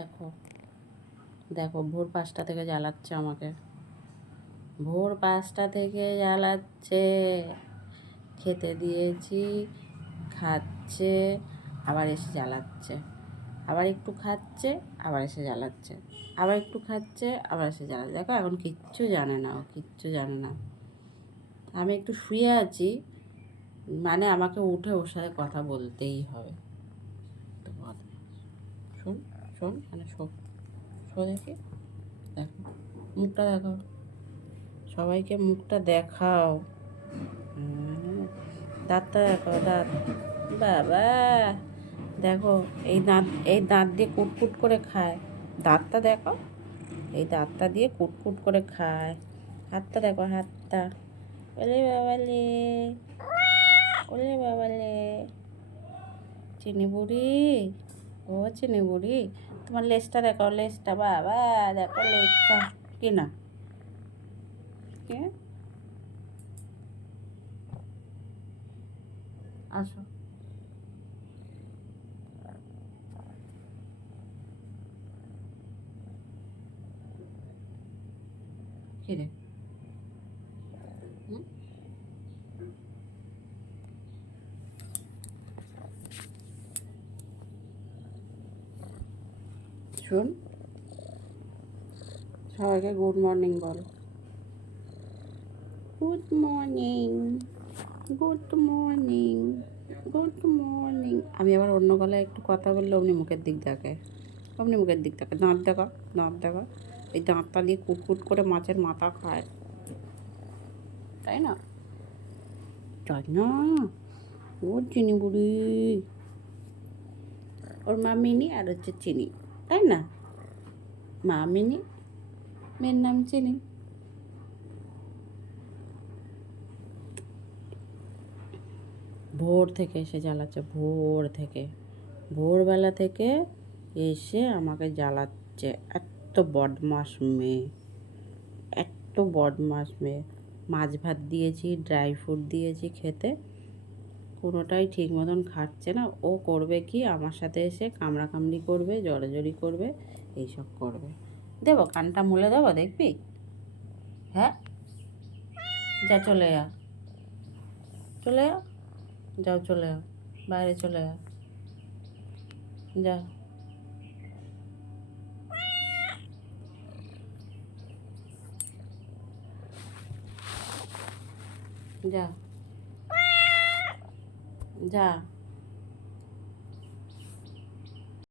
দেখো দেখো ভোর 5টা থেকে জ্বালাচ্ছে আমাকে, ভোর 5টা থেকে জ্বালাচ্ছে। খেতে দিয়েছি, খাচ্ছে, আবার এসে জ্বালাচ্ছে, আবার একটু খাচ্ছে, আবার এসে জ্বালাচ্ছে, আবার একটু খাচ্ছে, আবার এসে জ্বালাচ্ছে। দেখো এখন কিচ্ছু জানে না, ও কিচ্ছু জানে না। আমি একটু শুয়ে আছি, মানে আমাকে উঠে ওর সাথে কথা বলতেই হবে। তো শোন শোন, মানে শো দেখি, দেখো মুখটা দেখো, সবাইকে মুখটা দেখাও। দাঁতটা দেখো, দাঁত, বাবা দেখো, এই দাঁত দিয়ে কুটকুট করে খায়। দাঁতটা দেখো, এই দাঁতটা দিয়ে কুটকুট করে খায়। হাতটা দেখো, হাতটা, ওলে বাবালে, ওলে বাবালে। চিনি বুড়ি, ও চিনি বুড়ি, তোমার লেজটা দেখো, লেজটা, বাবা দেখো লেজটা, কি না কে, আসো। কি রে, হুম, শোন, সবাইকে গুড মর্নিং বল। Good morning, good morning, good morning. আমি আবার অন্য গলায় একটু কথা বললে অমনি মুখের দিক দেখে, অমনি মুখের দিক দেখে। দাঁত দেখা, দাঁত দেখা, এই দাঁতটা দিয়ে কুটকুট করে মাছের মাথা খায়, তাই না? তাই না? ও চিনি বুড়ি, ওর মা মিনি আর হচ্ছে চিনি, তাই না? মা মিনি, মেয়ের নাম চিনি। ভোর থেকে এসে জ্বালাচ্ছে, ভোর থেকে, ভোরবেলা থেকে এসে আমাকে জ্বালাচ্ছে। এত বদমাস মেয়ে, এত বদমাস মেয়ে। মাছ ভাত দিয়েছি, ড্রাই ফ্রুট দিয়েছি খেতে, কোনোটাই ঠিক মতন খাচ্ছে না। ও করবে কি, আমার সাথে এসে কামড়াকামড়ি করবে, জড়াজড়ি করবে, এইসব করবে। দেবো, কানটা মুলে দেবো, দেখবি? হ্যাঁ, যা চলে যা, চলে যা, যাও চলে যাও, বাইরে চলে যা, যা, যা, যা।